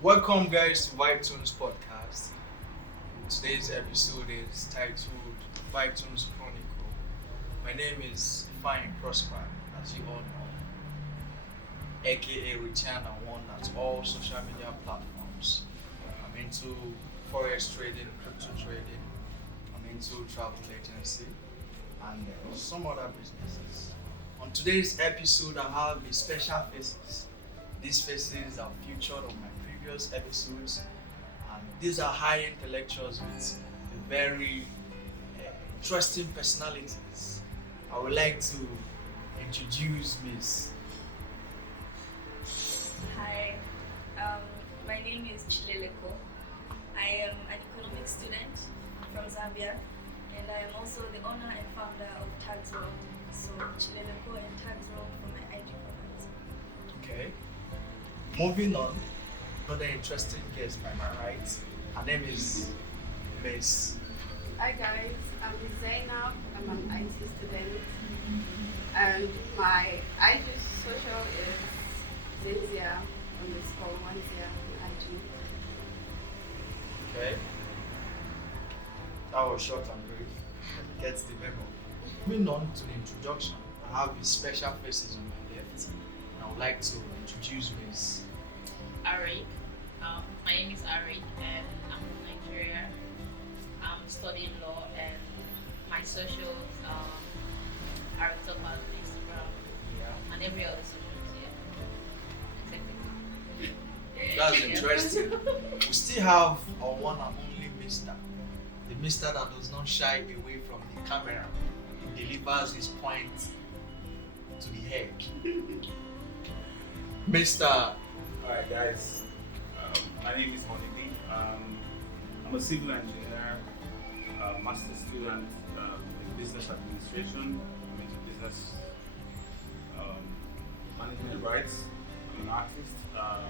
Welcome, guys, to Vibetunes podcast. Today's episode is titled Vibetunes Chronicle. My name is Fine Prosper, as you all know, aka Richana One at all social media platforms. I'm into forex trading, crypto trading, I'm into travel agency, and some other businesses. On today's episode, I have a special faces. These faces are featured on my previous episodes, and these are high intellectuals with very interesting personalities. I would like to introduce Miss. Hi, my name is Chileleko. I am an economics student from Zambia, and I am also the owner and founder of Taxro. So Chileleko and Taxro for my IG products. Okay. Moving on, another interesting guest by my right. Her name is Miss. Hi guys, I'm Zainab. I'm an IT student, and my IG social is Zenzia _10 on IG. Okay. That was short and brief. But gets the memo. Moving on to the introduction, I have these special faces on my left, and I would like to introduce Miss. Ari. My name is Ari and I'm from Nigeria. I'm studying law and my socials are top on Instagram Yeah. and every other social media. That's interesting. We still have our one and only Mister. The Mister that does not shy away from the camera. He delivers his point to the head. Mister. Alright guys, my name is Honeybee. I'm a civil engineer, master student in business administration. I'm into business management rights. I'm an artist. I'm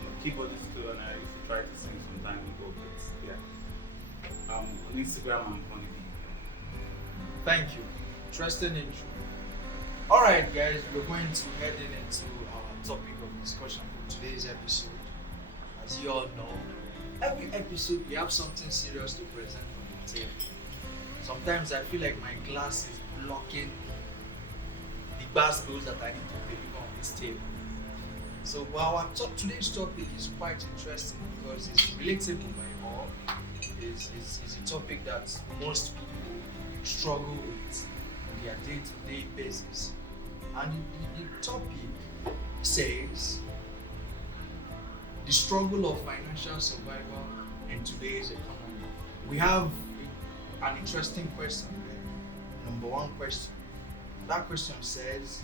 a keyboardist too, and I used to try to sing some time ago, but yeah. On Instagram, I'm Honeybee. Thank you. Interesting intro. Alright guys, we're going to head into our topic of discussion for today's episode. As you all know, every episode we have something serious to present on the table. Sometimes I feel like my glass is blocking the basketballs that I need to deliver on this table. So our today's topic is quite interesting because it's relatable by all. It's a topic that most people struggle with on their day-to-day basis. And the topic says the struggle of financial survival in today's economy. We have an interesting question there. Number one question. That question says,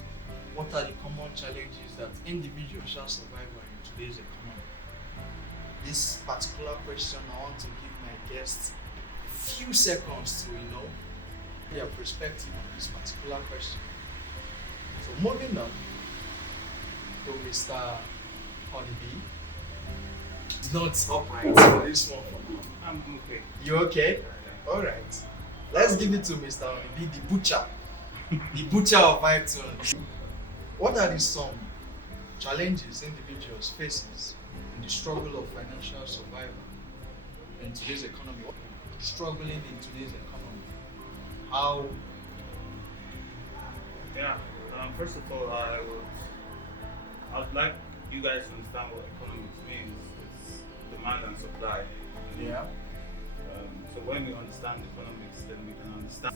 what are the common challenges that individuals shall survive in today's economy? This particular question, I want to give my guests a few seconds to their perspective on this particular question. So moving on to Mr. Honeybee. It's not upright for this one for now. I'm okay. You okay? Alright. Let's give it to Mr. Honeybee, the butcher. The butcher of Vibetunes. What are the some challenges individuals faces in the struggle of financial survival in today's economy? Struggling in today's economy. How? Yeah. First of all, I'd like you guys to understand what economics means. It's demand and supply. Yeah. So when we understand economics, then we can understand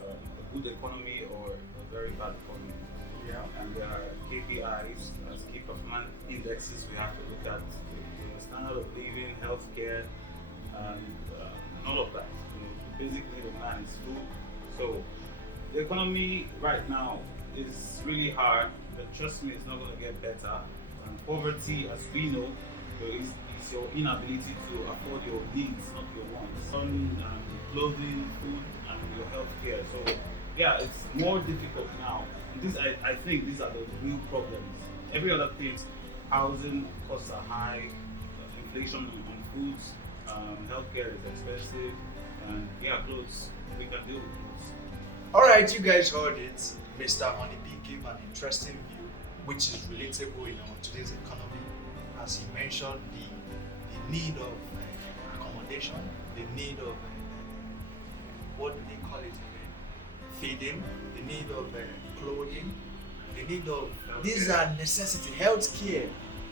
a good economy or a very bad economy. Yeah. And there are KPIs, as key performance indexes we have to look at. The standard of living, healthcare, and all of that. Basically, the man is food. So the economy right now is really hard, but trust me, it's not going to get better. And poverty, as we know, is your inability to afford your needs, not your wants. Clothing, food, and your healthcare. So yeah, it's more difficult now. And I think these are the real problems. Every other thing, housing costs are high, inflation on foods, healthcare is expensive, and yeah, clothes, we can deal with clothes. Alright, you guys heard it. Mr. Honeybee gave an interesting view which is relatable in our today's economy. as you mentioned, the need of accommodation, the need of what do they call it again? Feeding, the need of clothing, the need of these are necessity, health care.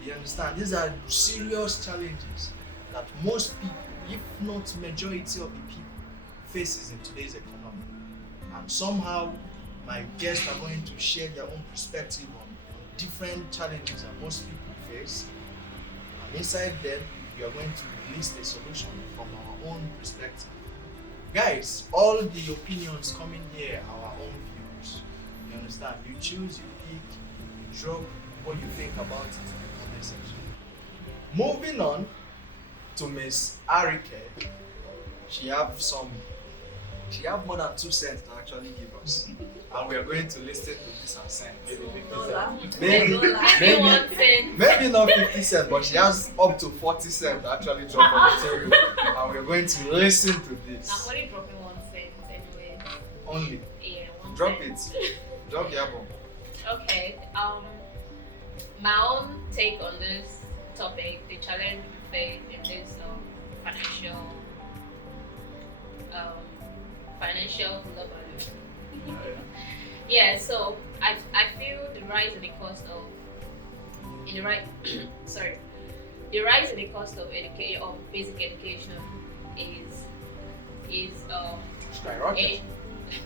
You understand? These are serious challenges that most people, if not majority of the people, faces in today's economy. And somehow my guests are going to share their own perspective on different challenges that most people face. And inside them, we are going to list a solution from our own perspective. Guys, all the opinions coming here are our own views. You understand? You choose, you pick, you drop what you think about it in the comment section. Moving on to Miss Arike, she have more than 2 cents to actually give us, and we are going to listen to this and cents. Maybe not 50 cents, but she has up to 40 cents to actually drop on the table, and we are going to listen to this. I'm only dropping 1 cent anyway. Only. Yeah, 1 Drop cent. it. Drop the album. Okay. My own take on this topic, the challenge we face in this financial global. Yeah, so I feel the rise in the cost of the rise in the cost of basic education is Skyrocket.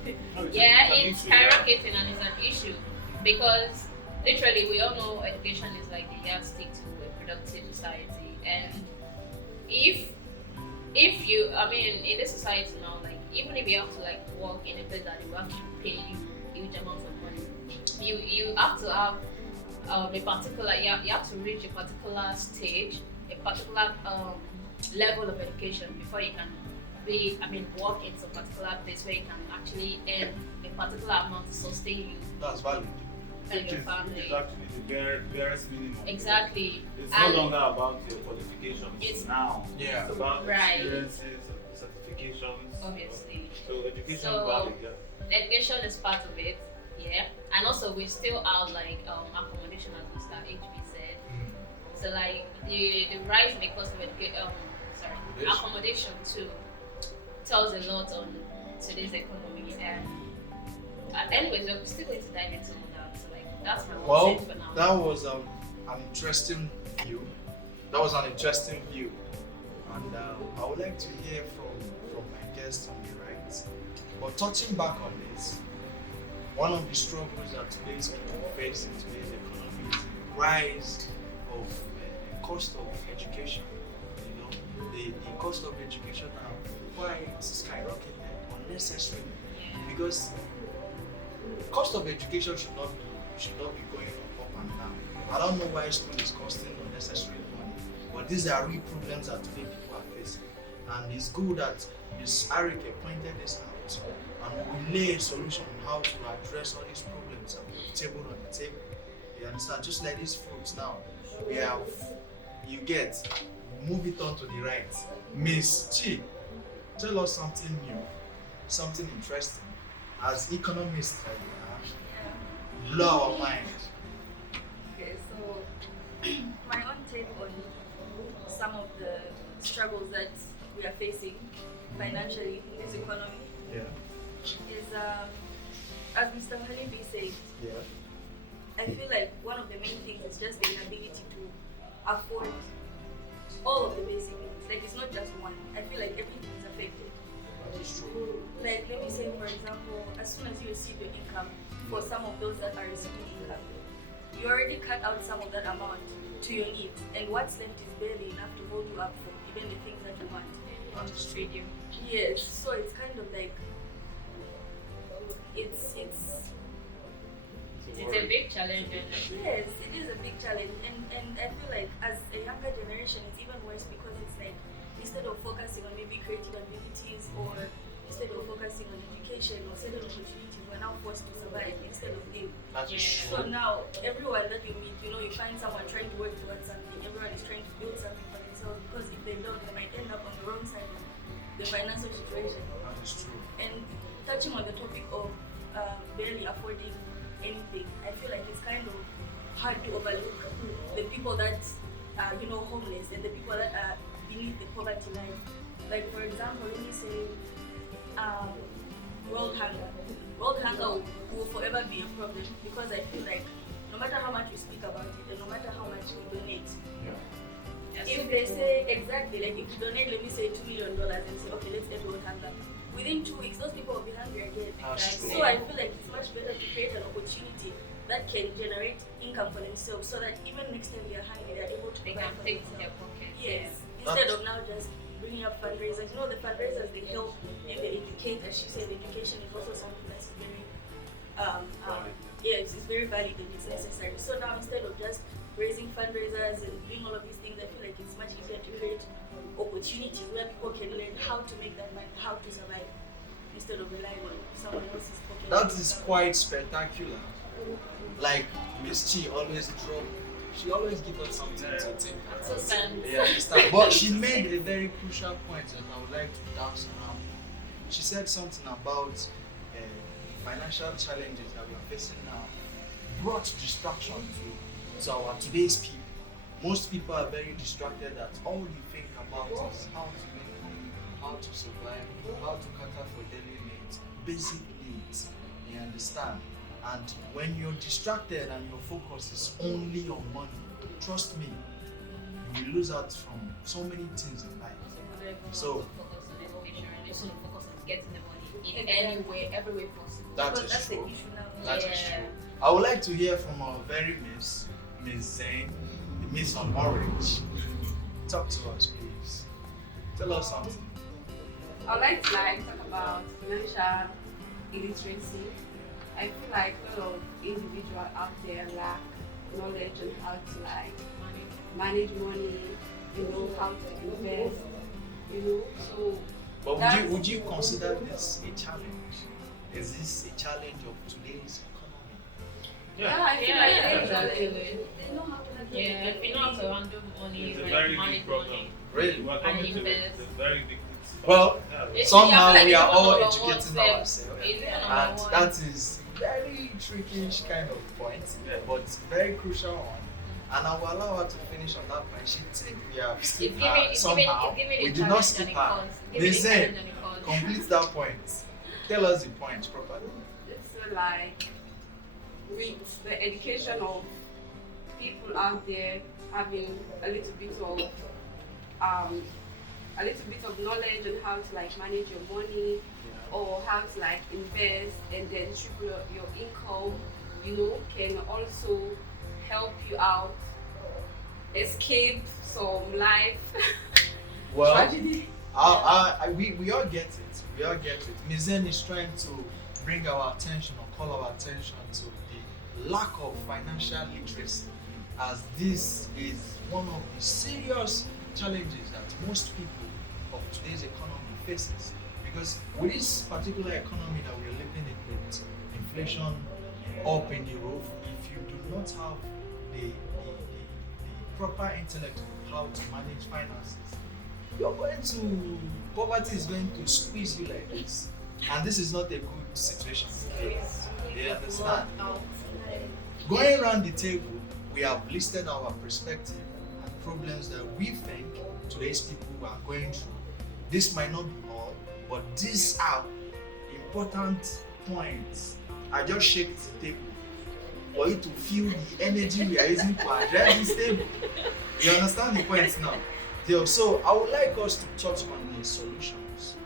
it's skyrocketing and it's an issue because literally we all know education is like the yardstick to a productive society, and if you, I mean, in this society now, like even if you have to like work in a place that they will have to pay you huge amount of money, you have to have a particular, you have to reach a particular stage, a particular level of education before you can work in some particular place where you can actually earn a particular amount to sustain you. That's valid. And your family. It's actually the barest minimum. Exactly. It's no longer about your qualifications. It's now. Yeah. It's about Right. experiences, certifications. Obviously. So education So- valid, yeah. Education is part of it, yeah. And also we still have like accommodation, as Mr. HB said. So like the rise in the cost of accommodation too tells a lot on today's economy, and anyways we're still going to dive into that. So like that's my Well, one take for now. that was an interesting view. And I would like to hear from my guest on the right. But touching back on this, one of the struggles that today's people face in today's economy is the rise of the cost of education. You know, the cost of education are quite skyrocketed unnecessarily, because cost of education should not be going up and down. I don't know why school is costing unnecessary money, but these are real problems that today people are facing. And it's good that Ms. Arike pointed this out, and we lay a solution on how to address all these problems and put the table on the table. You understand? Just like these fruits now, we have, move it on to the right. Miss Chi, tell us something new, something interesting. As economists that we are, blow our mind. Okay, so my own take on some of the struggles that we are facing financially in this economy is, as Mr. Halibi said, I feel like one of the main things is just the inability to afford all of the basic needs. Like it's not just one. I feel like everything is affected. That's true. Like let me say, for example, as soon as you receive your income, for some of those that are receiving income, you already cut out some of that amount to your needs, and what's left is barely enough to hold you up for even the things that you want. On the street, you. Yes, so it's kind of like it's a big challenge. yes, it is a big challenge, and I feel like as a younger generation, it's even worse because it's like instead of focusing on maybe creative abilities or instead of focusing on education or certain opportunities, we're now forced to survive instead of live. That is Yeah. So true. now everyone that you meet, you find someone trying to work towards something. Everyone is trying to build something for themselves because if they don't, they might end up on the wrong side of the financial situation. That is true. And touching on the topic of barely affording anything, I feel like it's kind of hard to overlook the people that are, homeless, and the people that are beneath the poverty line. Like, for example, let me say, world hunger. World hunger will forever be a problem, because I feel like no matter how much we speak about it and no matter how much we donate, if they say exactly, like if you donate, let me say $2 million and say, okay, let's end world hunger, within 2 weeks, those people will be hungry again. So I feel like it's much better to create an opportunity that can generate income for themselves, so that even next time they are hungry, they are able to provide for take themselves. their pocket. Yes, instead of now just bringing up fundraisers. The fundraisers, they help and they educate. As she said, education is also something that's very, yes, it's very valid and it's necessary. So now instead of just raising fundraisers and doing all of these things, I feel like it's much easier to create opportunities where people can learn how to make that money, how to survive, instead of relying on someone else's pocket. That is quite spectacular. Like Miss Chi always drop, she always gives us something to think about. So sad. Yeah, understand. But she made a very crucial point that I would like to dance around. She said something about financial challenges that we are facing now brought distraction to our today's people. Most people are very distracted that all you think about is how to make money, how to survive, how to cater for daily needs, basic needs. You understand? And when you're distracted and your focus is only on money, trust me, you will lose out from so many things in life. So focus on education, they also focus on getting the money in any way, every way possible. that Because that's is the true. issue now. That is true. I would like to hear from our very Miss Zane, the Miss on Orange. Talk to us, please. Tell us something. I'd like to talk about financial illiteracy. I feel like a lot of individuals out there lack knowledge on how to manage money, how to invest, so. But would you consider this a challenge? Is this a challenge of today's economy? I feel like it's a challenge. They know how to handle Yeah, it. if you know how to handle money, It's a like very manage big problem. money. Really? We're coming to invest. the very big Well, It's- somehow I feel like we are it's all number one educating step. ourselves. It's number And one. that is very tricky kind of point, but very crucial one. And I will allow her to finish on that point. She think we have It's skipped giving, her it's somehow. giving We a did not challenge skip and a her. cons. They Giving a said, challenge and a cons. complete that point. Tell us the point properly. So like with the education of people out there having a little bit of knowledge on how to manage your money or how to invest and then triple your income, can also help you out escape some life Well, tragedy. we all get it. We all get it. Ms. Zen is trying to bring our attention or call our attention to the lack of financial literacy, as this is one of the serious challenges that most people of today's economy faces. Because with this particular economy that we're living in, with inflation up in the roof, if you do not have the proper intellect of how to manage finances, poverty is going to squeeze you like this. And this is not a good situation to face. You understand? Going around the table, we have listed our perspective and problems that we think today's people are going through. This might not be all, but these are important points. I just shake the table for you to feel the energy we are using to address this table. You understand the points now? So I would like us to touch on the solutions,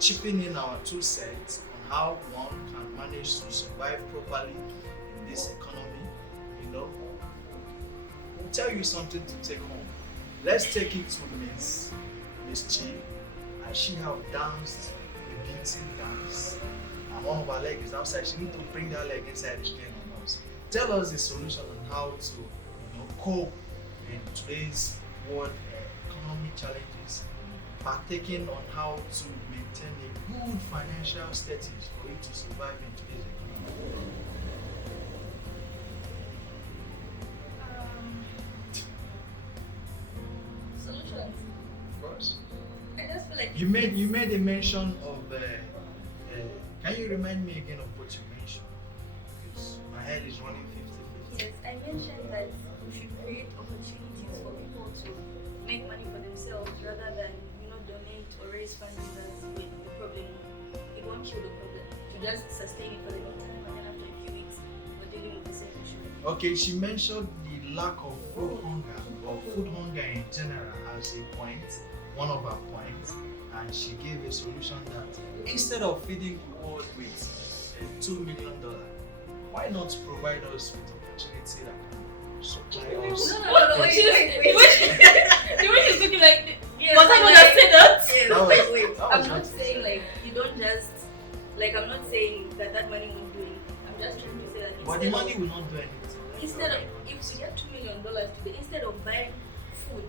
chipping in our 2 cents on how one can manage to survive properly in this economy. We'll tell you something to take home. Let's take it to Miss Chi, and she have danced a beauty dance. And one of her legs is outside. She need to bring that leg inside again on us. Tell us the solution on how to cope in today's world economic challenges, partaking on how to maintain a good financial status for you to survive in today's economy. Solutions. Of course. I just feel like You made a mention of can you remind me again of what you mentioned? Because my head is running 50-50. yes, I mentioned that we should create opportunities for people to make money for themselves rather than donate or raise funds as when the problem it won't kill the problem. To just sustain it for the meantime and then after a few weeks we're dealing with the same issue. Okay, she mentioned the lack of food hunger or food hunger in general as a point, one of her points, and she gave a solution that instead of feeding the world with $2 million, why not provide us with opportunity that can supply us? No, wait. The way she's looking like, Yes, was I gonna say that? Yes, That was- wait. that I'm was not what she saying said. like you don't just I'm not saying that money won't do anything. I'm just trying to say that But the money will not do anything. instead of if we get $2 million today, instead of buying food,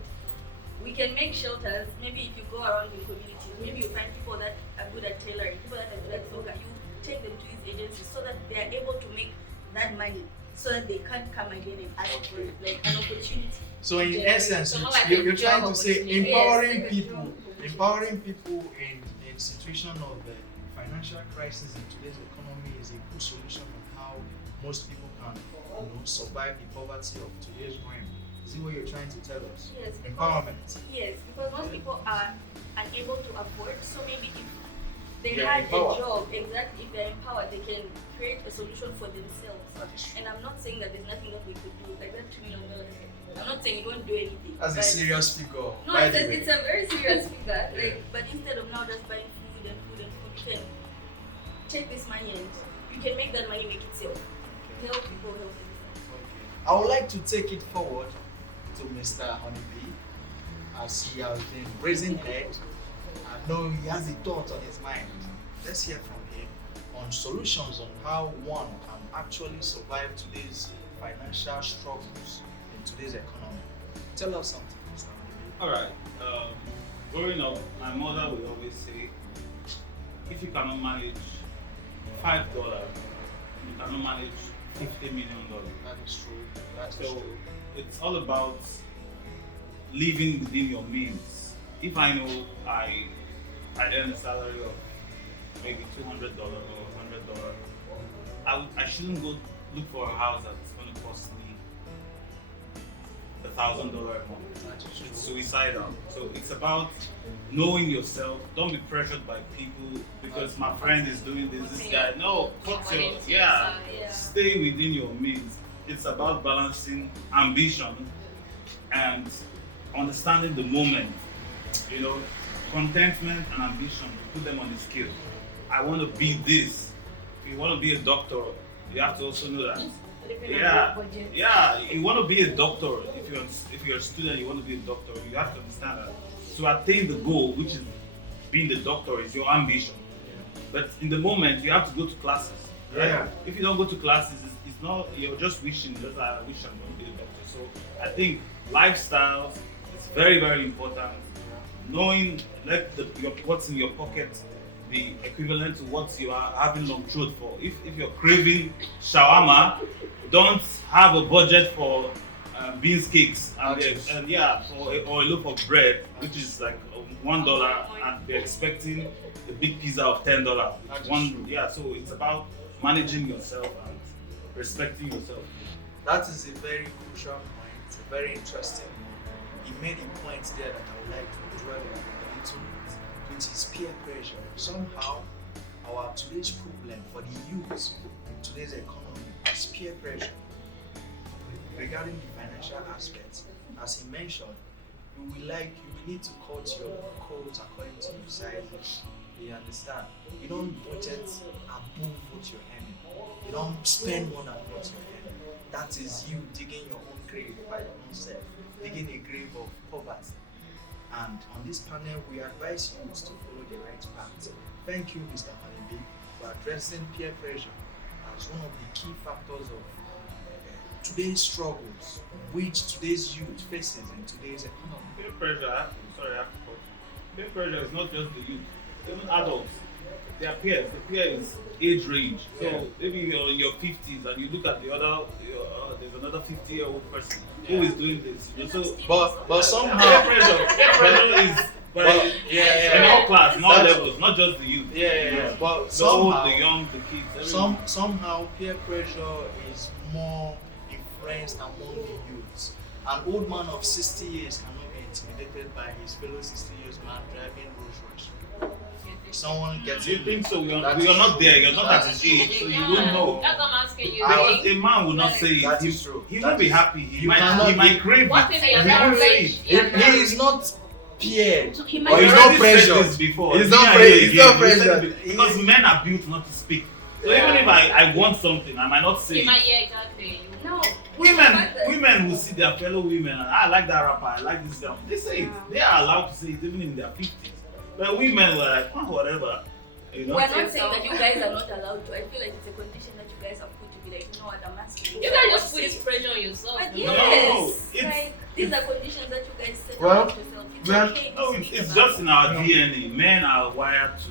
we can make shelters. Maybe if you go around in communities, maybe you find people that are good at tailoring, people that are good at yoga, you take them to these agencies so that they are able to make that money so that they can't come again and ask for it, like an opportunity. So in Yeah, essence, so more like you're a trying job to say opportunity. empowering people in situation of financial crisis in today's economy is a good solution of how most people can survive the poverty of today's going. Is it what you're trying to tell us? Yes, because, Empowerment. yes, because most people are unable to afford. So maybe if they They are had empowered. a job, exactly, if they're empowered, they can create a solution for themselves. That is true. And I'm not saying that there's nothing that we could do, like that $2 million. I'm not saying it won't do anything. That's a but- serious figure. No, by it's the a, way. it's a very serious figure. Yeah. Like, but instead of now just buying food and food and food, you can take this money and you can make that money make itself. Help people, help themselves. Okay. I would like to take it forward to Mr. Honeybee as he has been raising head. I know he has a thought on his mind. Let's hear from him on solutions on how one can actually survive today's financial struggles in today's economy. Tell us something, Mr. Honeybee. All right. Growing up, my mother would always say, if you cannot manage $5, you cannot manage $50 million. That is true. That is So true. it's all about living within your means. If I know I earn a salary of maybe $200 or $100, I shouldn't go look for a house that's going to cost me $1,000 a month. It's suicidal. So it's about knowing yourself. Don't be pressured by people because my friend is doing this guy. No, cut your Yeah. Stay within your means. It's about balancing ambition and understanding the moment. Contentment and ambition. Put them on the scale. I want to be this. If you want to be a doctor, you have to also know that. Yeah. You want to be a doctor. If you're a student, you want to be a doctor. You have to understand that to attain the goal, which is being the doctor, is your ambition. But in the moment, you have to go to classes. Right? Yeah. If you don't go to classes, it's not. You're just wishing. Just I wish I'm going to be a doctor. So I think lifestyle is very, very important. Knowing what's in your pocket be equivalent to what you are having long throat for. If you're craving shawarma, don't have a budget for beans cakes or a loaf of bread, which is like $1, and be expecting the big pizza of $10. So it's about managing yourself and respecting yourself. That is a very crucial point, a very interesting one. He made a point there that I would like to dwell on a little bit, which is peer pressure. Somehow, our today's problem for the youth in today's economy is peer pressure. Regarding the financial aspect, as he mentioned, you will need to cut your coat according to your size. You understand? You don't budget above what you're earning. You don't spend more than what you're earning. That is you digging your own grave by your own self, digging a grave of poverty. And on this panel, we advise you to follow the right path. Thank you, Mr. Honeybee, for addressing peer pressure as one of the key factors of today's struggles, which today's youth faces in today's economy. Peer pressure, I have to cut. Peer pressure is not just the youth, even adults. They are peers. The peer is age range. So maybe you're in your 50s and you look at the other, there's another 50-year-old person who is doing this. So, But somehow peer pressure is in all class, in all levels, not just the youth. But The old, somehow, the young, the kids. Everyone. somehow peer pressure is more friends among the youths. An old man of 60 years cannot be intimidated by his fellow 60 years man driving Rolls Royce. Someone gets Do you it. think so? We are That not is- there. You're not at his age, so you won't know. That's what I'm asking you. Because Really? a man will not say it. That is true. He That won't be is- happy. He You might cannot- crave What it. if He you're won't not say rich? it. He is not peered. He Or might he's I not already said pressured. this before. He's Me not and pressured. you He's not again, we said pressured. it because men are built not to speak. So Yeah. even if I want something, I might not say You it. might, yeah, exactly. No. Women will see their fellow women and I like that rapper, I like this guy. They say it. They are allowed to say it even in their 50s. But women were like, oh, whatever. You know? We're not saying that you guys are not allowed to. I feel like it's a condition that you guys have put to be like, you know what, I'm asking. You can't just put this pressure on yourself. But you know? yes, it's- like these are conditions that you guys set Well, up yourself. It's well, okay to No, speak it's about just it. in our DNA. Men are wired to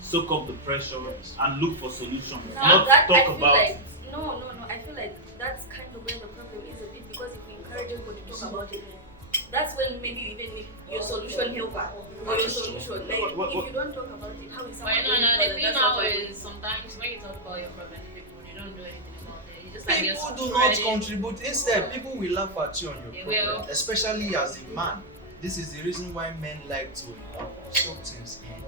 soak up the pressure and look for solutions, Now not that I talk feel about like it. no. I feel like that's kind of where the problem is a bit, because if we encourage everybody to talk about it, that's when maybe you even need your solution helper or your solution. Like What- if you don't talk about it, how is But someone no, going to the know that thing that's now happening? is sometimes when you talk about your problem to people, you don't do anything about it. You just like People just do spread not it. contribute. Instead, people will laugh at you on They your will. problem, especially as a man. This is the reason why men like to soak things in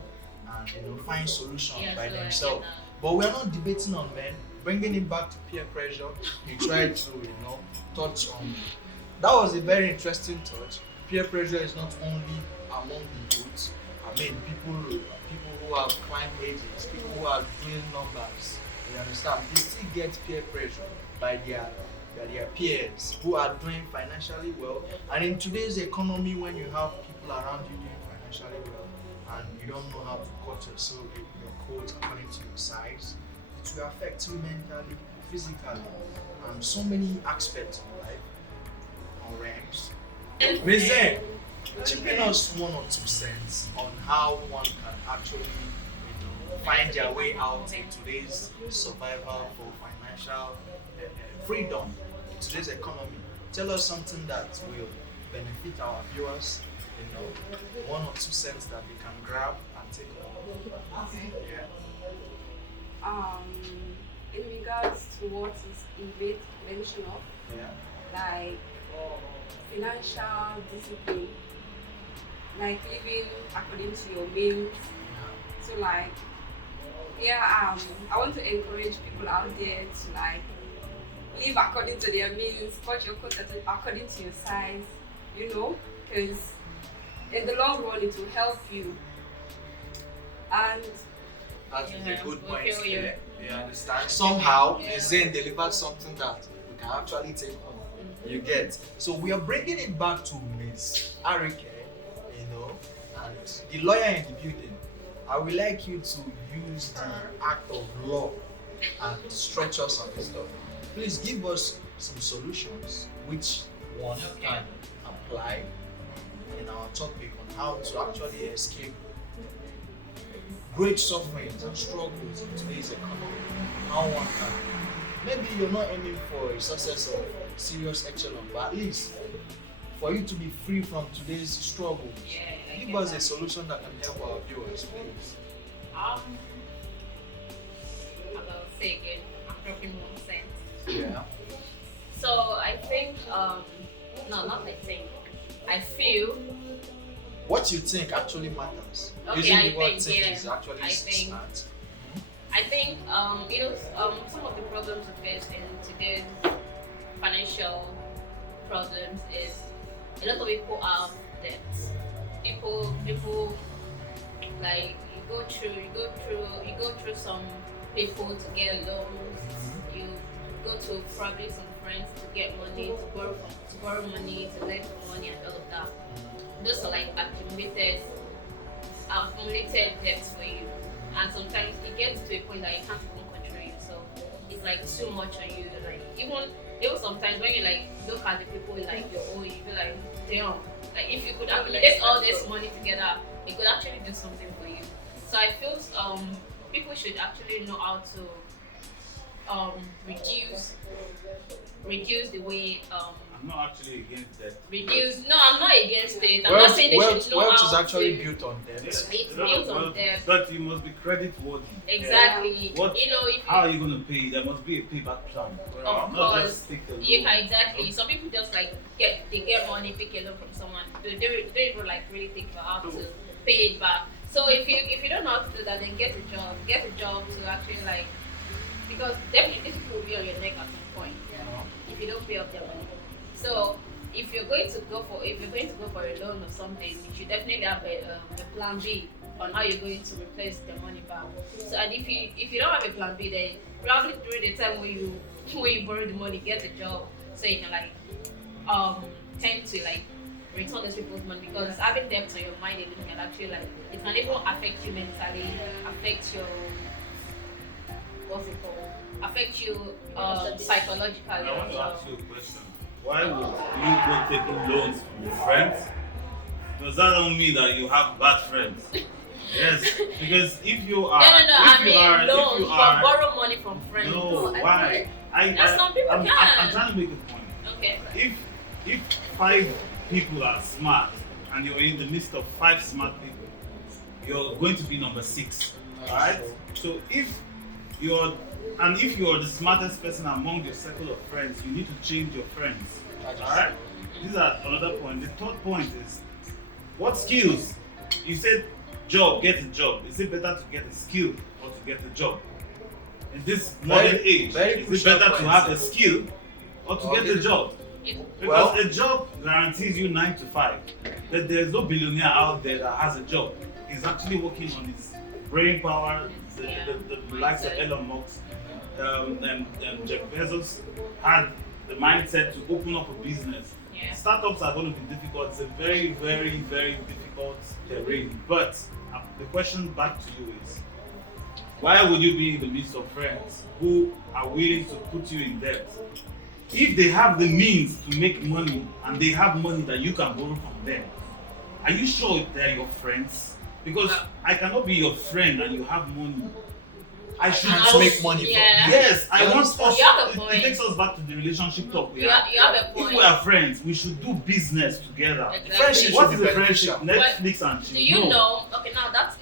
and find solutions Yeah, by so I themselves. get that. But we are not debating on men. Bringing it back to peer pressure, we try to touch on. That was a very interesting touch. Peer pressure is not only among the youths. I mean, people who have climbed ages, people who are doing numbers. You understand? They still get peer pressure by their peers who are doing financially well. And in today's economy, when you have people around you doing financially well, and you don't know how to cut your coat according to your size, it will affect you mentally, physically, and so many aspects of life on ramps. Ms. Zen, chipping us 1 or 2 cents on how one can actually find their way out in today's survival for financial freedom in today's economy. Tell us something that will benefit our viewers, 1 or 2 cents that they can grab and take on. Okay. Yeah. In regards to what is Yvette mentioned of, Yeah. like financial discipline, like living according to your means. So like, I want to encourage people out there to like live according to their means, cut your coat according to your size, because in the long run it will help you. And That is a Yeah, good we point. feel you. You understand? Somehow, Zen delivered something that we can actually take home. You get? So we are bringing it back to Miss Arike, and the lawyer in the building. I would like you to use the act of law and stretch us on this stuff. Please give us some solutions which one can apply in our topic on how to actually escape great sufferings and struggles in today's economy. How one can. Maybe you're not aiming for a success of serious excellence, but at least for you to be free from today's struggle. Yeah, I Give get us that. a solution that can help our viewers, please. About say again, I'm dropping 1 cent. Yeah. So I think, no, not I think. I feel. What you think actually matters. Okay, Usually I what think, think yeah, is actually I think- smart. I think some of the problems we face in today's financial problems is a lot of people have debts. People like you go through some people to get loans. You go to probably some friends to get money, to borrow money, to lend money and all of that. Those are like accumulated debts for you. And sometimes it gets to a point that you can't even control it. So it's like too much on you. Like even sometimes when you like look at the people like you owe, you feel like damn. Like if you could accumulate all this money together, it could actually do something for you. So I feel people should actually know how to reduce reduce the way I'm not actually against that. reduce. No, I'm not against it. I'm not Wealth, saying they wealth, should know wealth how is actually to. built on debt. Yeah, It's a lot built of on wealth, debt. but you must be credit worthy. Exactly. What? You know, if How are you going to pay? There must be a payback plan. Of Not course. just take the loan. you can exactly. Some people just like get money, pick a loan from someone. They don't even like really think about how to pay it back. So if you don't know how to do that, then get a job. Get a job to actually like, because definitely these people will be on your neck at some point if you don't pay up their money. So if you're going to go for a loan or something, you should definitely have a plan B on how you're going to replace the money back. So and if you don't have a plan B, then probably during the time when you borrow the money, get a job so you can like tend to like return those people's money, because having debt on your mind alone can actually like it can even affect you mentally, affect your affect you psychologically. I want to ask you a question. Why would you go taking loans from your friends? Does that don't mean that you have bad friends? Yes, because if you are, I mean loans, but borrow money from friends. No, why? Some people I'm can. trying to make a point. Okay. If 5 people are smart and you're in the midst of 5 smart people, you're going to be number 6. Alright? So if you're the smartest person among your circle of friends, you need to change your friends. Alright? These are another point. The third point is, what skills? You said job, get a job. Is it better to get a skill or to get a job? In this modern age, is it better to have a skill or to get a job? Because a job guarantees you 9 to 5. But there's no billionaire out there that has a job. He's actually working on his brain power. The likes of Elon Musk and Jeff Bezos had the mindset to open up a business. Yeah. Startups are going to be difficult. It's a very, very, very difficult terrain. But the question back to you is, why would you be in the midst of friends who are willing to put you in debt? If they have the means to make money and they have money that you can borrow from them, are you sure they're your friends? Because I cannot be your friend and you have money. I should Can't make money from Yes, I want us. You have a It point. takes us back to the relationship talk. You have a point. If we are friends, we should do business together. Exactly. Friendship What should is be a friendship? beneficial. Netflix and chill. Do you know? Okay, now that's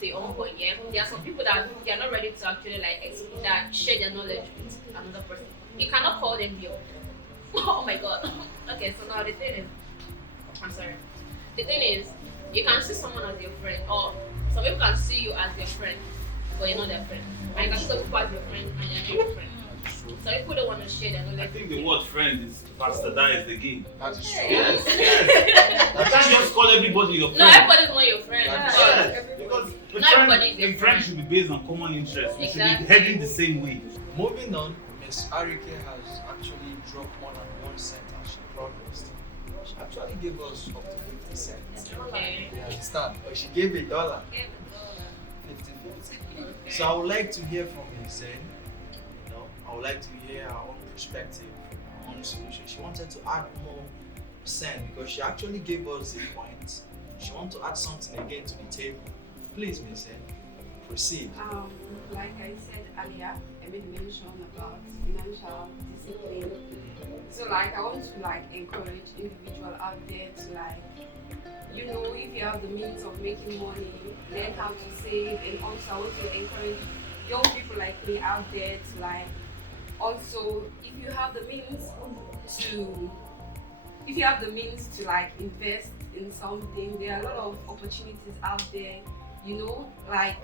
the own point. Yeah, there are some people that they are not ready to actually like that share their knowledge with another person. You cannot call them your. Oh my god. Okay, so now the thing is, I'm sorry. The thing is, you can see someone as your friend, or some people can see you as their friend, but you're not their friend. And you can see people as your friend, and you're not your friend. So people don't want to share their knowledge. I think the word friend is bastardized again. That is true. Yes, yes. You can't just call everybody your friend. No, everybody's not your friend. Yes, because Not everybody is your the friend should be based on common interests. We should Exactly. be heading the same way. Moving on, Miss Arike has actually dropped more than 1 cent as she promised. She actually gave us up to 50 cents. Okay. You understand? But she gave $1. 50-50. So I would like to hear from Ms. Zen. You know, I would like to hear her own perspective, her own solution. She wanted to add more cent because she actually gave us the point. She wants to add something again to the table. Please, Ms. Zen, proceed. Like I said earlier, I made mention about financial discipline. So like I want to like encourage individuals out there to like, you know, if you have the means of making money, learn how to save, and also I want to encourage young people like me out there to like, also if you have the means to like invest in something, there are a lot of opportunities out there, you know, like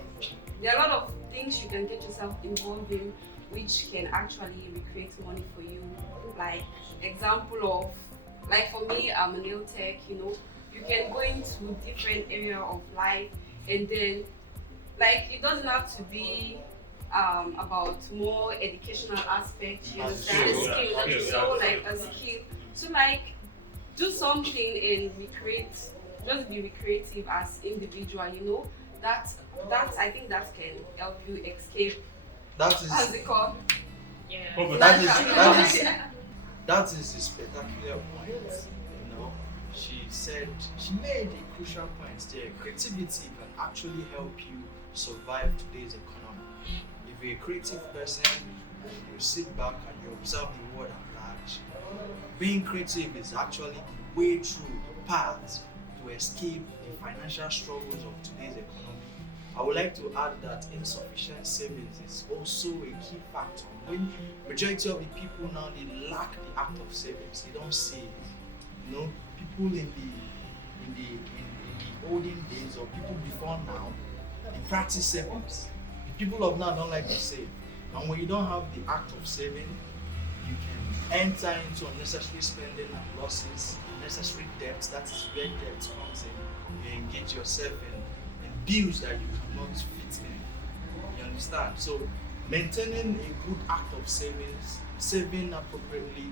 there are a lot of things you can get yourself involved in which can actually recreate money for you. Like example of, like for me, I'm a nail tech, you know, you can go into different area of life, and then like it doesn't have to be about more educational aspects, you understand? Skill, Skill, yeah. like, so like a skill. So like do something and recreate, just be recreative as individual, you know. That's I think that can help you escape. That How's is it called? Yeah. that is a spectacular point. You know, she said she made a crucial point there. Creativity can actually help you survive today's economy. If you're a creative person, you sit back and you observe the world at large, being creative is actually the way through the path to escape the financial struggles of today's economy. I would like to add that insufficient savings is also a key factor. When majority of the people now, they lack the act of savings, they don't save. People in the olden days or people before now, they practice savings. The people of now don't like to save. And when you don't have the act of saving, you can enter into unnecessary spending and losses, unnecessary debts. That is where debt comes in. You engage yourself in bills that you cannot fit in. You understand? So maintaining a good act of savings, saving appropriately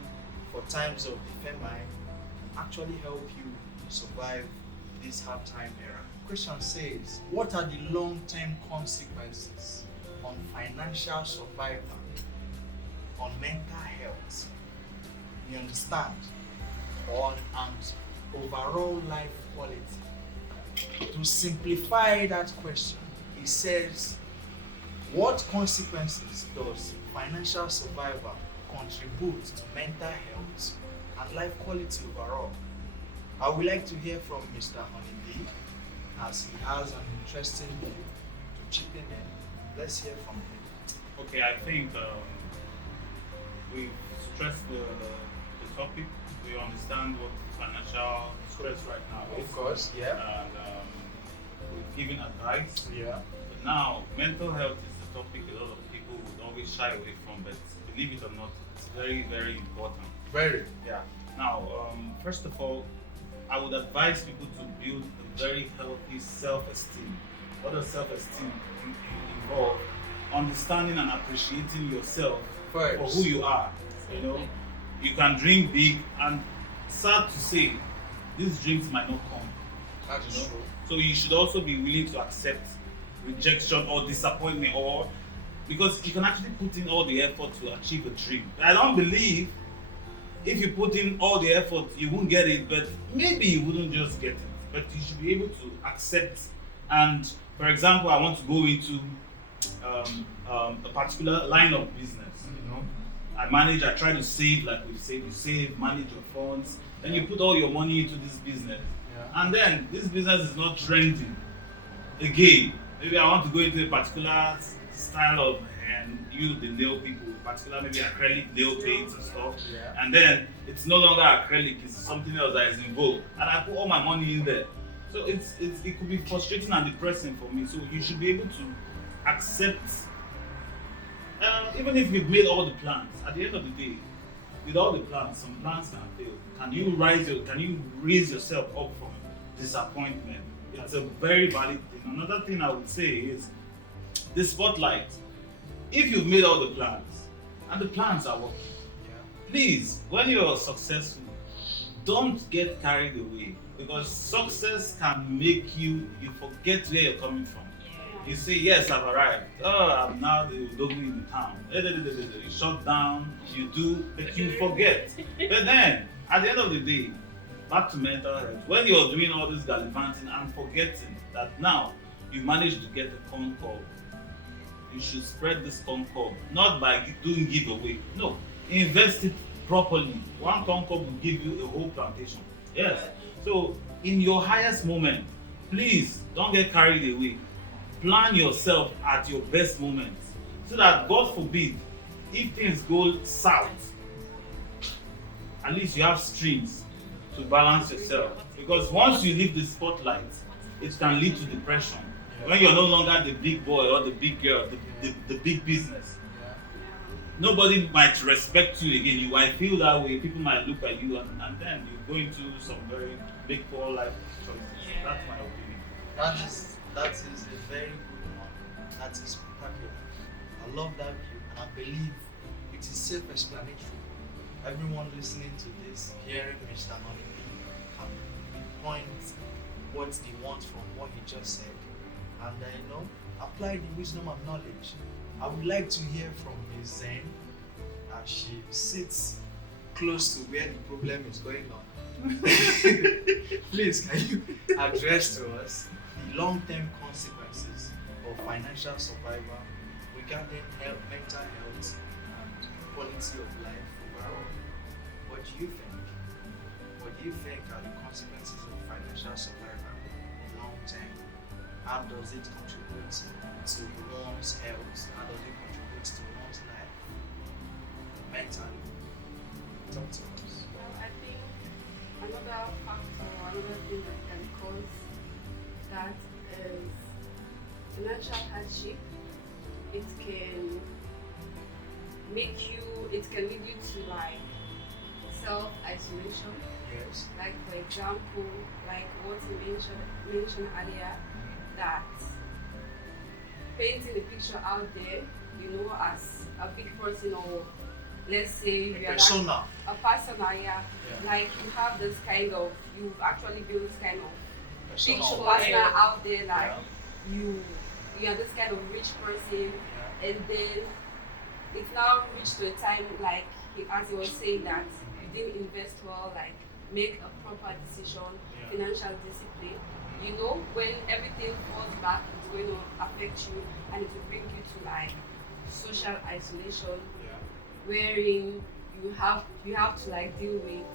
for times of the famine, actually help you survive this hard time era. Question says, what are the long-term consequences on financial survival, on mental health, you understand, and overall life quality? To simplify that question, it says, what consequences does financial survival contribute to mental health and life quality overall? I would like to hear from Mr. Honeybee, as he has an interesting view to chip in. Let's hear from him. Okay, I think we stressed the topic. We understand what financial stress right now is. Of course, yeah. And we've given advice. Yeah. But now, mental health is a topic a lot of people would always shy away from, but believe it or not, it's very, very important. Very. Yeah. Now, first of all, I would advise people to build a very healthy self-esteem. What does self-esteem involve? Understanding and appreciating yourself First. for who you are. You can dream big, and sad to say, these dreams might not come. That is true. So you should also be willing to accept rejection or disappointment, or because you can actually put in all the effort to achieve a dream. I don't believe if you put in all the effort, you won't get it, but maybe you wouldn't just get it. But you should be able to accept. And for example, I want to go into a particular line of business. I try to save, like we say, you save, manage your funds, then you put all your money into this business. Yeah. And then this business is not trending. Again, maybe I want to go into a particular style of the nail people, particular maybe acrylic nail paints and stuff. Yeah. And then it's no longer acrylic, it's something else that is in vogue. And I put all my money in there. So it could be frustrating and depressing for me. So you should be able to accept, even if you've made all the plans, at the end of the day, with all the plans, some plans can fail. Can you raise yourself up from disappointment? It's a very valid thing. Another thing I would say is the spotlight. If you've made all the plans and the plans are working, please, when you're successful, don't get carried away, because success can make you forget where you're coming from. You say, yes, I've arrived. Oh, I'm now the doggy in the town. You shut down, you do, but you forget. But then, at the end of the day, back to mental health. When you're doing all this gallivanting and forgetting that now you managed to get a concord, you should spread this concord, not by doing giveaway. No, invest it properly. One concord will give you a whole plantation. Yes. So, in your highest moment, please don't get carried away. Plan yourself at your best moment, so that, God forbid, if things go south, at least you have strings to balance yourself. Because once you leave the spotlight, it can lead to depression. When you're no longer the big boy or the big girl, the big business, nobody might respect you again. You might feel that way. People might look at you, and then you go into some very big poor life choices. That's my opinion. That is a very good one. That is spectacular. I love that view, and I believe it is self-explanatory. Everyone listening to this, hearing Mr. Honeybee, can pinpoint what they want from what he just said, and apply the wisdom and knowledge. I would like to hear from Ms. Zen, as she sits close to where the problem is going on. Please, can you address to us the long-term consequences of financial survival regarding mental health and quality of life overall? What do you think? at the consequences of financial survival in long term. How does it contribute to one's health? How does it contribute to one's life mentally? Talk to us. Well, I think another factor, another thing that can cause that is financial hardship. It can lead you to like self-isolation. Yes. Like for example, like what you mentioned earlier, that painting a picture out there, as a big person, or let's say A you are persona. a persona, Yeah. like you have this kind of, you've actually built this kind of Persona. picture of- persona out there, like Yeah. you are this kind of rich person, Yeah. and then it's now reached to a time like as he was saying that you didn't invest well, like make a proper decision, Yeah. financial discipline. When everything falls back, it's going to affect you and it will bring you to like social isolation, Yeah. wherein you have to like deal with,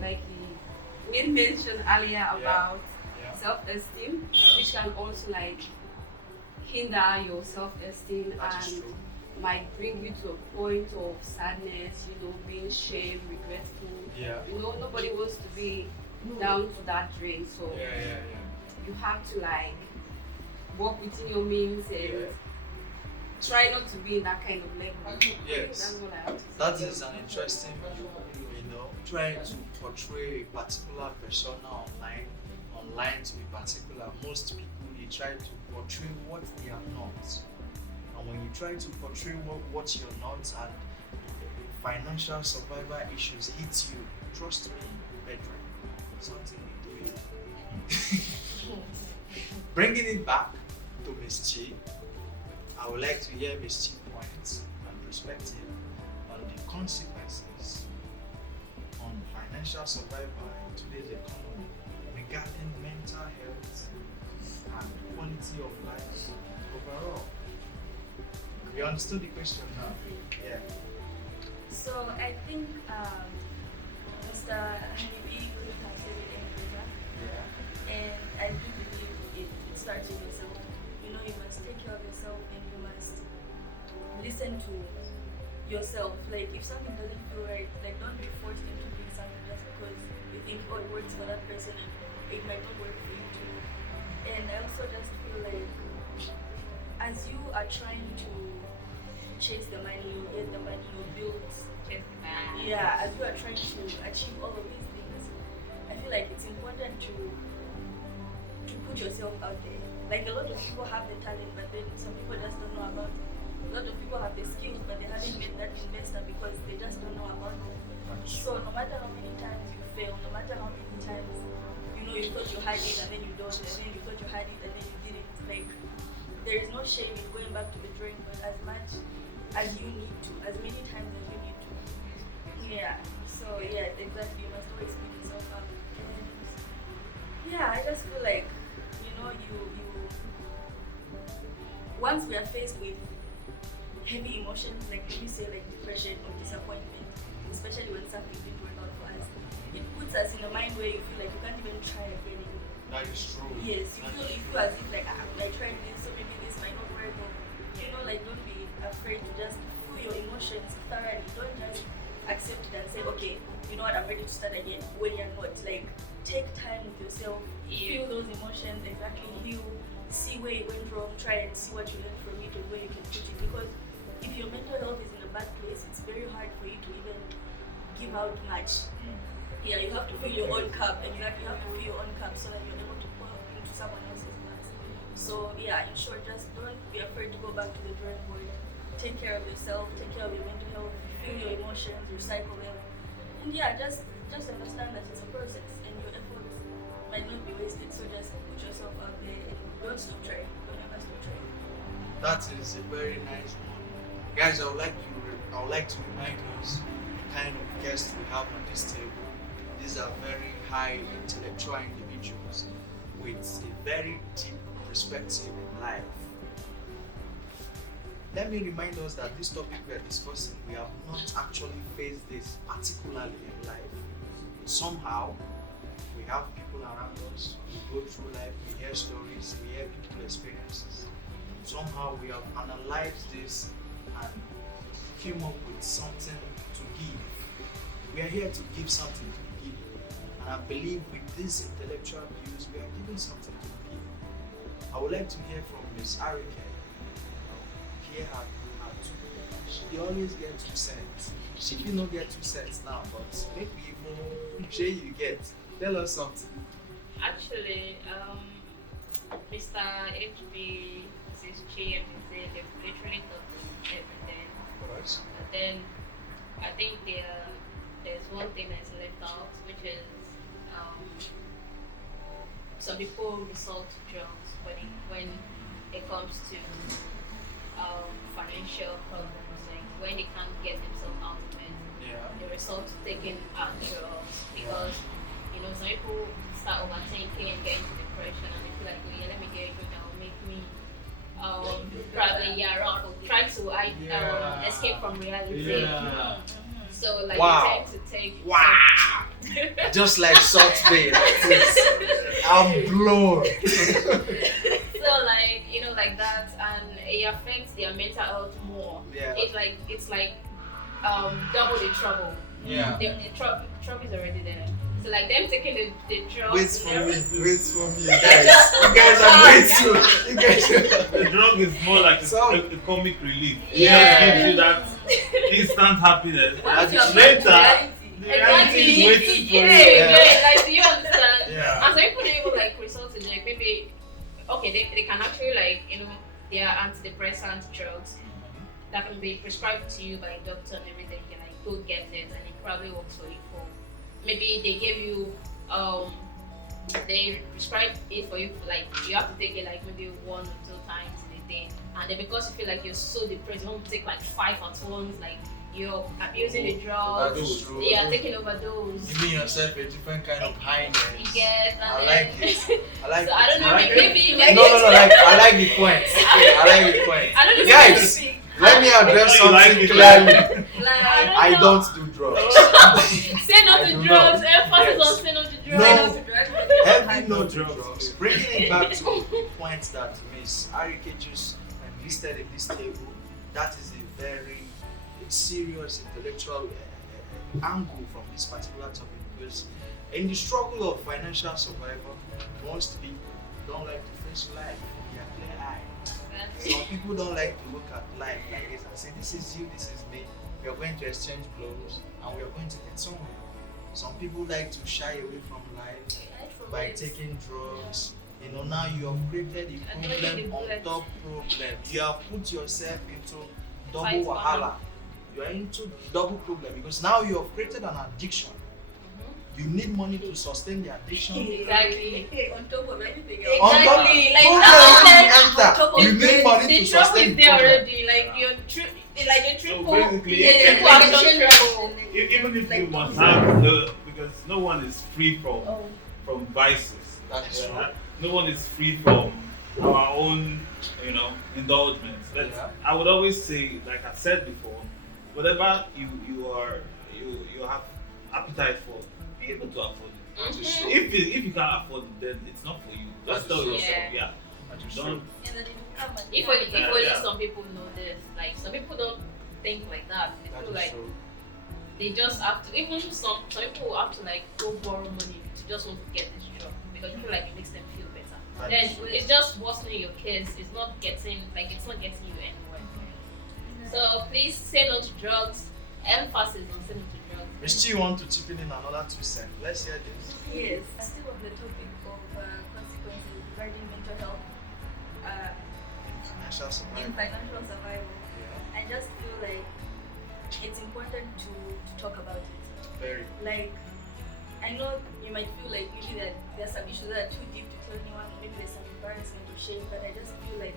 like he made mention earlier about Yeah. self-esteem, Yeah. which can also like hinder your self-esteem That is and true. might bring you to a point of sadness, being shame, regretful. Yeah. Nobody wants to be down to that drain, so Yeah. you have to like work within your means and Yeah. try not to be in that kind of level. Yes. That's what I have to say. That is an interesting view, trying to portray a particular persona online to be particular. Most people, they try to portray what they are not. And when you try to portray what you're not and financial survival issues hit you, trust me, bedroom, something will do it. Bringing it back to Miss Chi, I would like to hear Miss Chi's points and perspective on the consequences on financial survival in today's economy regarding mental health and quality of life overall. You understood the question now? Yeah. So I think Mr. Hanibi could have said it any better. Yeah. And I do believe it starts with yourself. You must take care of yourself and you must listen to yourself. Like if something doesn't feel right, like don't be forced into doing something just because you think, oh, it works for that person and it might not work for you too. And I also just feel like as you are trying to chase the money, get the money, build, as you are trying to achieve all of these things, I feel like it's important to put yourself out there. Like a lot of people have the talent, but then some people just don't know about it. A lot of people have the skills, but they haven't made that investor because they just don't know about it. So no matter how many times you fail, no matter how many times you thought you had it and then you don't, and then you thought you had it and then you didn't, like there is no shame in going back to the drawing board as much as you need to, as many times as you need to. Yeah. So yeah, exactly. You must always put yourself up. And yeah, I just feel like you once we are faced with heavy emotions, like when you say like depression or disappointment, especially when something didn't work out for us, it puts us in a mind where you feel like you can't even try again. That is true. Yes, you feel as if like I tried this, so maybe this might not work. Or like don't be afraid to just feel your emotions thoroughly. Don't just accept it and say, okay, you know what, I'm ready to start again. When you're not, like take time with yourself, feel those emotions exactly, heal, see where you went wrong, try and see what you learned from it and where you can put it. Because if your mental health is in a bad place, it's very hard for you to even give out much. Yeah, you have to fill your own cup, and you have to fill your own cup so that you're able to pour into someone else's glass. So yeah, in short, just don't be afraid to go back to the drawing board. Take care of yourself, take care of your mental health, feel your emotions, recycle them. And yeah, just understand that it's a process and your efforts might not be wasted. So just put yourself out there and don't stop trying. Don't ever stop trying. That is a very nice one. Guys, I would like to remind us the kind of guests we have on this table. These are very high intellectual individuals with a very deep perspective in life. Let me remind us that this topic we are discussing, we have not actually faced this particularly in life. Somehow, we have people around us, we go through life, we hear stories, we hear people's experiences. Somehow we have analyzed this and came up with something to give. We are here to give something to people, and I believe with this intellectual views, we are giving something to people. I would like to hear from Miss Arike. Hear her two. She always get 2 cents. She will not get 2 cents now, but maybe even share you get. Tell us something. Actually, Mr. HB, Mrs. Chi, and Mrs. they've literally taught me everything. Alright. But then I think there's one thing that's left out, which is some people resort to drugs when it comes to financial problems, like when they can't get themselves out of it. Yeah. They resort to taking out drugs because some people start overthinking and get into depression and they feel like, oh yeah, let me get a drug that will make me probably try to escape from reality. Yeah. So like Wow. they tend to take Wow! Just like Salt Bay, like this. I'm blown. so like that, and it affects their mental health more. Yeah. It's like double the trouble. Yeah. The trouble is already there. So like them taking the drugs. Wait for me, guys. You guys are way too. You guys. The drug is more like a comic relief. Yeah. It gives you that instant happiness. What's your Later, reality? the reality is waiting for you. Like, do you understand? Yeah. And some people don't even like resort to like maybe they can actually they are antidepressant drugs that can be prescribed to you by a doctor and everything. You can like go get it and it probably works for you for maybe they give you they prescribe it for you like you have to take it like maybe 1 or 2 times in a day, and then because you feel like you're so depressed you want to take like 5 at once, like you're abusing the drugs, That's true. you're taking overdose. Giving yourself a different kind of highness. You get I like it. I like so it. I don't know, like maybe it. like No, like I like the point. Okay, I like the point. I don't know, Guys, maybe let me address You like something it. clearly. I I don't don't do drugs. say no I to do drugs. not. Emphasis Yes. on say no to No. drugs. Heavy no to drugs. Bringing it back to the point that Miss Arike just listed in this table, that is a very serious intellectual angle from this particular topic, because in the struggle of financial survival, most people don't like to face life with their clear eye. Some people don't like to look at life like this and say, this is you, this is me. We are going to exchange blows and we are going to get somewhere. Some people like to shy away from life by taking drugs. Now you have created a problem on top problem. You have put yourself into double wahala. You are into double problem because now you have created an addiction. You need money to sustain the addiction. Exactly. On top of anything Exactly. else. On top, Like problem that. enter. You need money The to trouble sustain is the there problem. already. Like you're like the triple. basically, Yeah, triple action trouble. Even if you must have because no one is free from vices. That's true. No one is free from our own, indulgence. I would always say, like I said before, whatever you have appetite for, be able to afford it. That is true. If you can't afford it, then it's not for you. Just That is tell true. yourself, That is don't. true. If only Yeah. some people know this. Like some people don't think like that. They That feel is like true. they just have to. Even some people have to like go borrow money to just want to get this job because they feel like it makes them feel better. That Then is true. it's just worsening your case. It's not getting you anywhere. So please say no to drugs. Emphasis on saying no to drugs. Miss Chi want to chip in another 2 cents. Let's hear this. Yes, still on the topic of consequences regarding mental health Financial in survival. financial survival. Yeah. I just feel like it's important to talk about it. Very. Like, I know you might feel like maybe that there's some issues that are too deep to tell anyone, maybe there's some embarrassment or shame, but I just feel like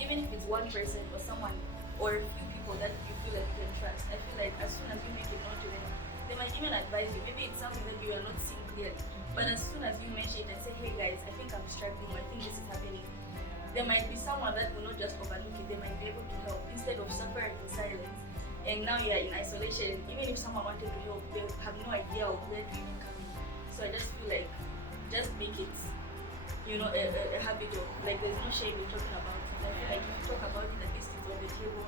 even if it's one person or someone or a few people that you feel like you can trust, I feel like as soon as you make it known to them, they might even advise you. Maybe it's something that you are not seeing clearly, but as soon as you mention it and say, hey guys, I think I'm struggling, or I think this is happening, there might be someone that will not just overlook it, they might be able to help instead of suffering in silence. And now you're in isolation, even if someone wanted to help, they have no idea of where to even come in. So I just feel like just make it, a habit of like there's no shame in talking about it. I feel like if you talk about it, at least it's on the table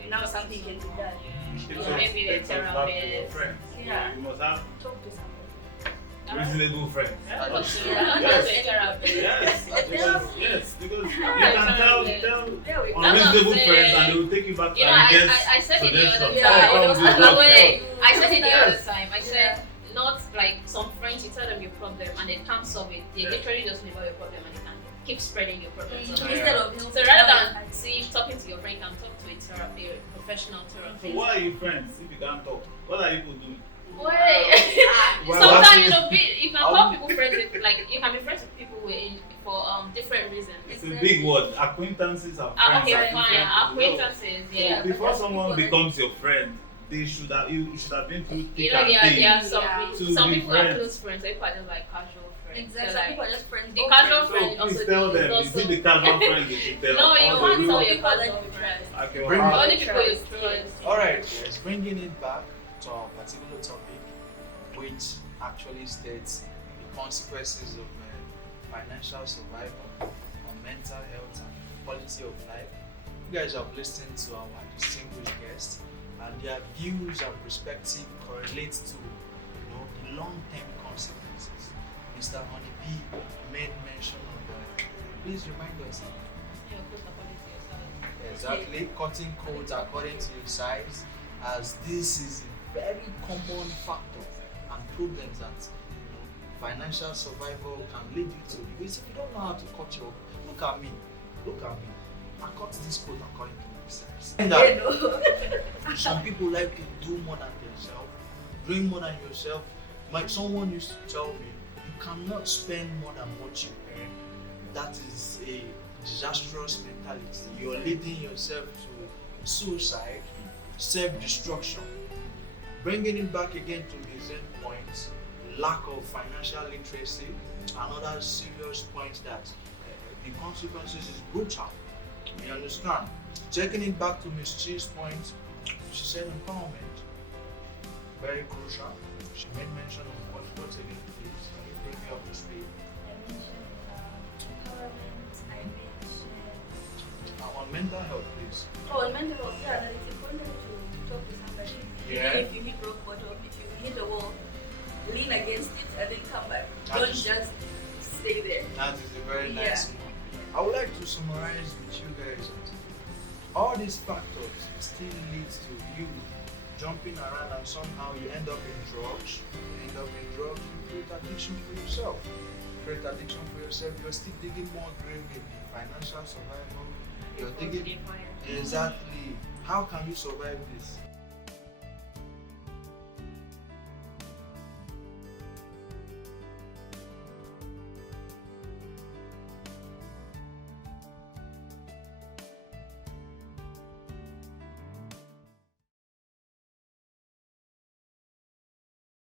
and now something can be done. Yeah, maybe a Takes us back to your therapist. friends. Yeah. You must have Talk to somebody. reasonable friends. Yeah. Yes, because you can tell There we go. unreasonable That's what I'm friends saying. and they will take you back to You know, and get I said it the other suggestions. time. Oh, come do that. Wait, I said it the Yes. other time. I said, not like some friends, you tell them your problem and they can't solve it. They literally just know about your problem and they can keep spreading your problems. Mm, around. Instead of So rather than talking to your friend, you can talk to a therapy, a professional So therapist. why are you friends if you can't talk? What are people doing? Wait. Well, Sometimes you can call people friends with you can be friends with people for different reasons. It's a big word. Acquaintances and friends. Okay, are fine. different. Acquaintances, So yeah. before but someone people becomes your friend, you should have been through thick You know, and there are thin. some Yeah. some To be people are friends. close friends, some people are just like casual friends. Exactly. They're Some like, people are just friends. the casual So friend also please tell them, also, is it the casual friend they should tell? No, you or the can't real- tell your people that casual you friends. Okay, Bring wow. Only people you trust. Alright, guys, bringing it back to our particular topic, which actually states the consequences of financial survival on mental health and quality of life. You guys have listened to our distinguished guests, and their views and perspective correlate to the long-term consequences. Mr. Honeybee made mention of please remind us. Yeah, close according to yourself. Exactly, cutting codes according to your size, as this is a very common factor and problems that financial survival can lead you to. Because if you don't know how to cut your, look at me, I cut this coat according to my size. And some people like to do more than themselves, doing more than yourself. Someone used to tell me, you cannot spend more than what you earn. That is a disastrous mentality. You're leading yourself to suicide, self-destruction. Bringing it back again to the end point, lack of financial literacy, another serious point that the consequences is brutal. You understand? Taking it back to Ms. Chi's point, she said empowerment. Very crucial. She made mention of what again, please. Can you bring me up to speed? I mentioned empowerment, I mentioned... On mental health, please. Oh, and mental health, yeah, that it's important to talk to somebody. Yeah. If you hit rock bottom, if you hit the wall, lean against it and then come back. That Don't is- just stay there. That is a very Yeah. nice one. I would like to summarize with you guys. All these factors still leads to you jumping around and somehow you end up in drugs. You create addiction for yourself. You're still digging more grave in financial survival. You're digging exactly how can you survive this?